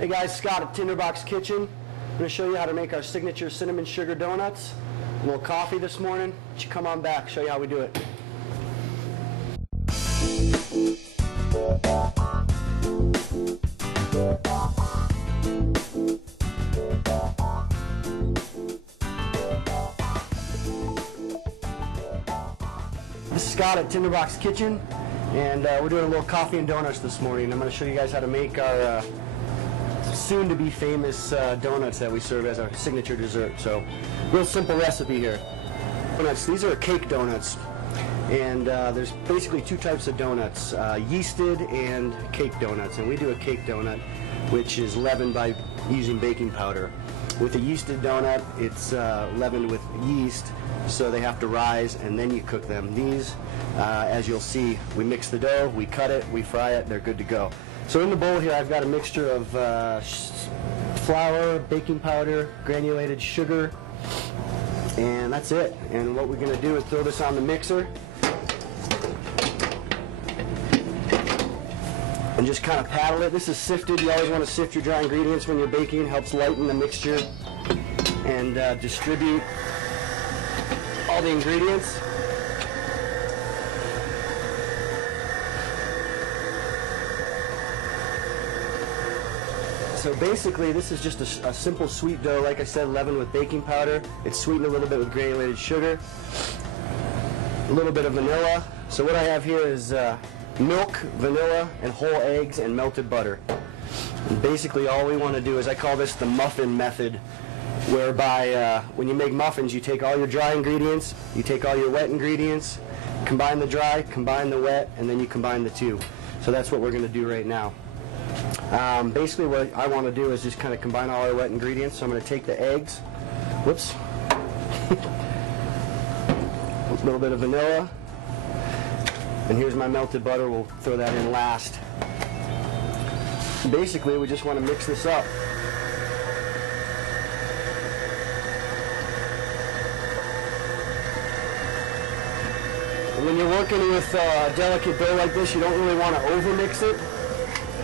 Hey guys, Scott at Tinderbox Kitchen. I'm going to show you how to make our signature cinnamon sugar donuts. A little coffee this morning. Why don't you come on back, show you how we do it. This is Scott at Tinderbox Kitchen, and we're doing a little coffee and donuts this morning. I'm going to show you guys how to make our soon-to-be famous donuts that we serve as our signature dessert. So, real simple recipe here. Donuts. These are cake donuts, and there's basically two types of donuts: yeasted and cake donuts. And we do a cake donut, which is leavened by using baking powder. With a yeasted donut, it's leavened with yeast, so they have to rise, and then you cook them. These, as you'll see, we mix the dough, we cut it, we fry it, they're good to go. So in the bowl here, I've got a mixture of flour, baking powder, granulated sugar, and that's it. And what we're going to do is throw this on the mixer and just kind of paddle it. This is sifted. You always want to sift your dry ingredients when you're baking. It helps lighten the mixture and distribute all the ingredients. So basically, this is just a simple sweet dough, like I said, leavened with baking powder. It's sweetened a little bit with granulated sugar, a little bit of vanilla. So what I have here is milk, vanilla, and whole eggs and melted butter. And basically, all we want to do is, I call this the muffin method, whereby when you make muffins, you take all your dry ingredients, you take all your wet ingredients, combine the dry, combine the wet, and then you combine the two. So that's what we're going to do right now. Basically what I want to do is just kind of combine all our wet ingredients. So I'm going to take the eggs, whoops, a little bit of vanilla, and here's my melted butter. We'll throw that in last. Basically we just want to mix this up. And when you're working with a delicate dough like this, you don't really want to overmix it.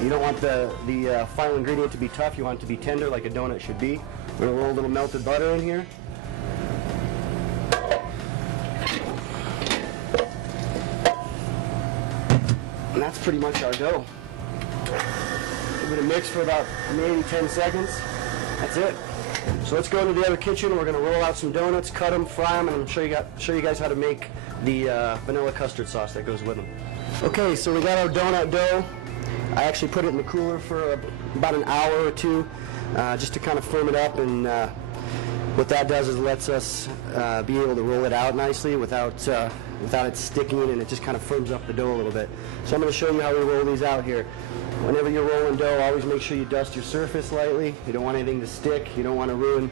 You don't want the final ingredient to be tough. You want it to be tender, like a donut should be. We're going to roll a little melted butter in here. And that's pretty much our dough. Give it a mix for about maybe 10 seconds. That's it. So let's go into the other kitchen. We're going to roll out some donuts, cut them, fry them, and I'm going to show you guys how to make the vanilla custard sauce that goes with them. Okay, so we got our donut dough. I actually put it in the cooler for about an hour or two, just to kind of firm it up, and what that does is lets us be able to roll it out nicely without it sticking, and it just kind of firms up the dough a little bit. So I'm going to show you how we roll these out here. Whenever you're rolling dough, always make sure you dust your surface lightly. You don't want anything to stick. You don't want to ruin,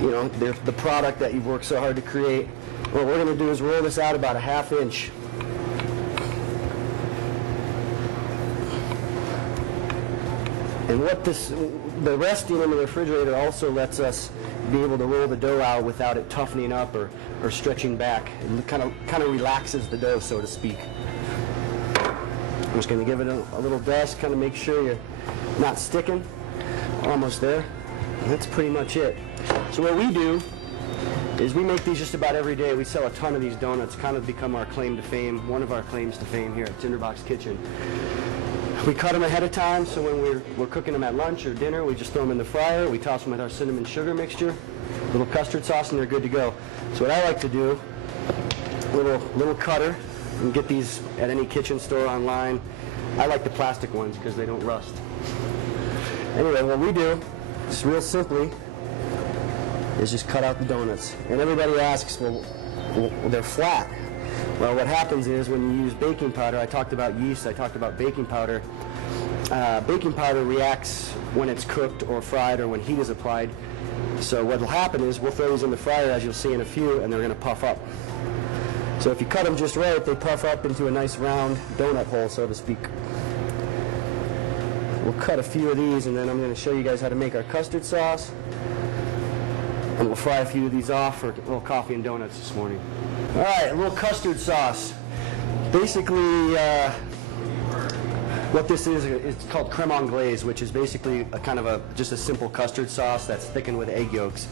you know, the product that you've worked so hard to create. What we're going to do is roll this out about a ½ inch. And what the resting in the refrigerator also lets us be able to roll the dough out without it toughening up or stretching back. It kind of relaxes the dough, so to speak. I'm just going to give it a little dust, kind of make sure you're not sticking. Almost there. And that's pretty much it. So what we do is we make these just about every day. We sell a ton of these donuts, kind of become our claim to fame, one of our claims to fame here at Tinderbox Kitchen. We cut them ahead of time, so when we're cooking them at lunch or dinner, we just throw them in the fryer. We toss them with our cinnamon sugar mixture, a little custard sauce, and they're good to go. So what I like to do, little cutter, you can get these at any kitchen store online. I like the plastic ones because they don't rust. Anyway, what we do, just real simply, is just cut out the donuts. And everybody asks, well, they're flat. Well, what happens is when you use baking powder, I talked about yeast, I talked about baking powder. Baking powder reacts when it's cooked or fried or when heat is applied. So what will happen is we'll throw these in the fryer, as you'll see in a few, and they're going to puff up. So if you cut them just right, they puff up into a nice round donut hole, so to speak. We'll cut a few of these, and then I'm going to show you guys how to make our custard sauce. And we'll fry a few of these off for a little coffee and donuts this morning. All right, a little custard sauce. Basically, What this is, it's called creme anglaise, which is basically a kind of just a simple custard sauce that's thickened with egg yolks.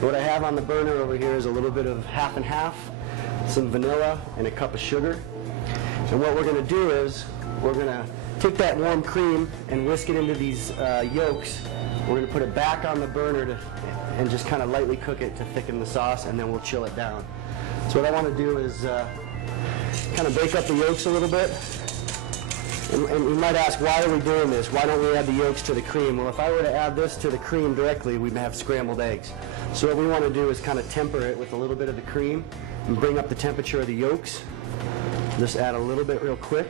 What I have on the burner over here is a little bit of half and half, some vanilla, and a cup of sugar. And what we're going to do is we're going to take that warm cream and whisk it into these yolks. We're going to put it back on the burner and just kind of lightly cook it to thicken the sauce, and then we'll chill it down. So what I want to do is kind of break up the yolks a little bit. And you might ask, why are we doing this? Why don't we add the yolks to the cream? Well, if I were to add this to the cream directly, we'd have scrambled eggs. So what we want to do is kind of temper it with a little bit of the cream and bring up the temperature of the yolks. Just add a little bit real quick.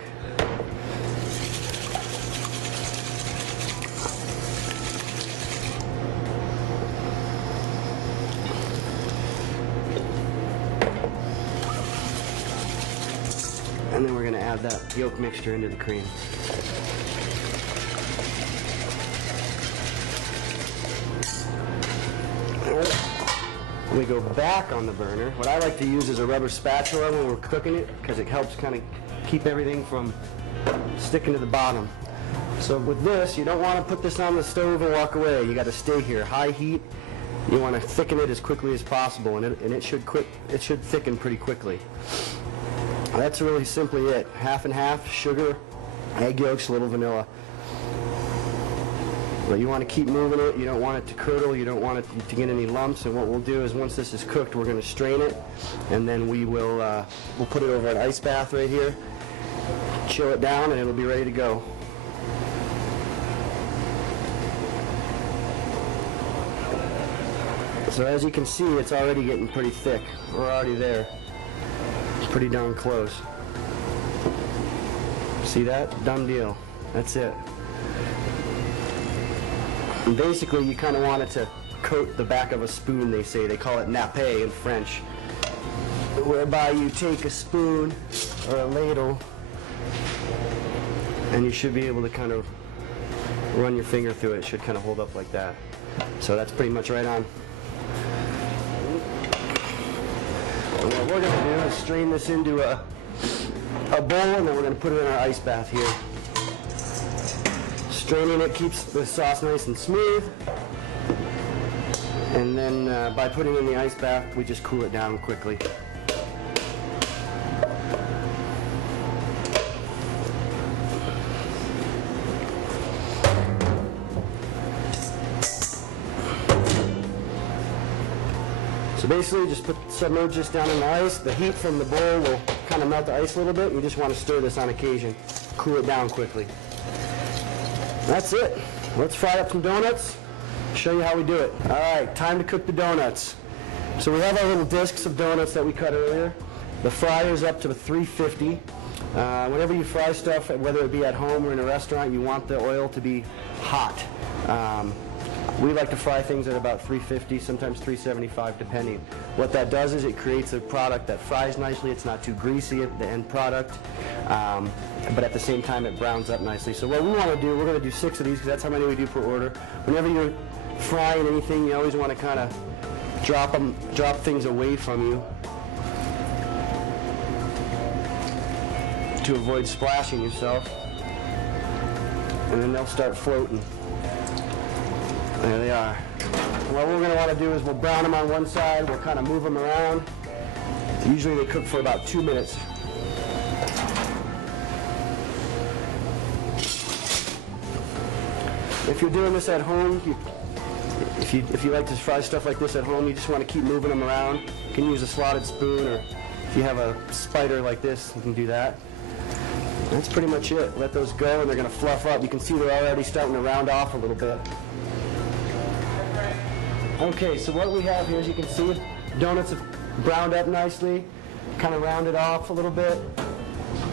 And then we're going to add that yolk mixture into the cream. When we go back on the burner, what I like to use is a rubber spatula when we're cooking it, because it helps kind of keep everything from sticking to the bottom. So with this, you don't want to put this on the stove and walk away. You got to stay here, high heat. You want to thicken it as quickly as possible, and it should thicken pretty quickly. That's really simply it. Half and half, sugar, egg yolks, a little vanilla. But you want to keep moving it. You don't want it to curdle. You don't want it to get any lumps. And what we'll do is once this is cooked, we're going to strain it, and then we'll put it over an ice bath right here, chill it down, and it'll be ready to go. So as you can see, it's already getting pretty thick. We're already there. Pretty darn close. See that? Done deal. That's it. And basically, you kind of want it to coat the back of a spoon, they say. They call it nappe in French. Whereby you take a spoon or a ladle, and you should be able to kind of run your finger through it. It should kind of hold up like that. So that's pretty much right on. And what we're going to do is strain this into a bowl, and then we're going to put it in our ice bath here. Straining it keeps the sauce nice and smooth. And then by putting it in the ice bath, we just cool it down quickly. So basically, just submerge this down in the ice. The heat from the bowl will kind of melt the ice a little bit. You just want to stir this on occasion. Cool it down quickly. That's it. Let's fry up some donuts. Show you how we do it. All right, time to cook the donuts. So we have our little discs of donuts that we cut earlier. The fryer's up to 350. Whenever you fry stuff, whether it be at home or in a restaurant, you want the oil to be hot. We like to fry things at about 350, sometimes 375, depending. What that does is it creates a product that fries nicely. It's not too greasy at the end product, but at the same time it browns up nicely. So what we want to do, we're going to do 6 of these because that's how many we do per order. Whenever you're frying anything, you always want to kind of drop things away from you to avoid splashing yourself, and then they'll start floating. There they are. What we're going to want to do is we'll brown them on one side, we'll kind of move them around. Usually they cook for about 2 minutes. If you're doing this at home, if you like to fry stuff like this at home, you just want to keep moving them around. You can use a slotted spoon, or if you have a spider like this, you can do that. That's pretty much it. Let those go, and they're going to fluff up. You can see they're already starting to round off a little bit. Okay, so what we have here, as you can see, donuts have browned up nicely, kind of rounded off a little bit.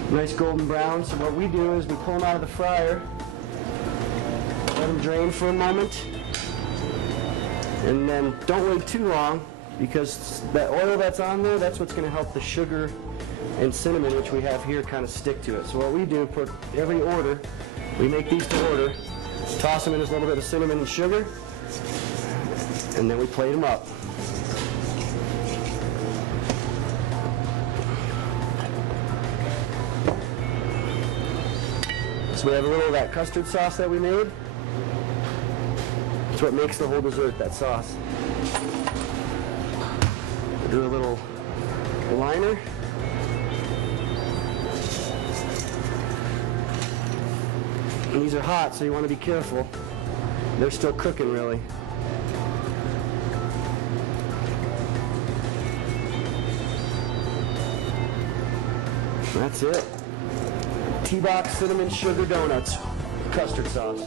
Nice golden brown. So what we do is we pull them out of the fryer, let them drain for a moment, and then don't wait too long, because that oil that's on there, that's what's going to help the sugar and cinnamon, which we have here, kind of stick to it. So what we do, for every order, we make these to order, toss them in a little bit of cinnamon and sugar, and then we plate them up. So we have a little of that custard sauce that we made. It's what makes the whole dessert, that sauce. We'll do a little liner. And these are hot, so you want to be careful. They're still cooking, really. That's it. T-Box Cinnamon Sugar Donuts, custard sauce.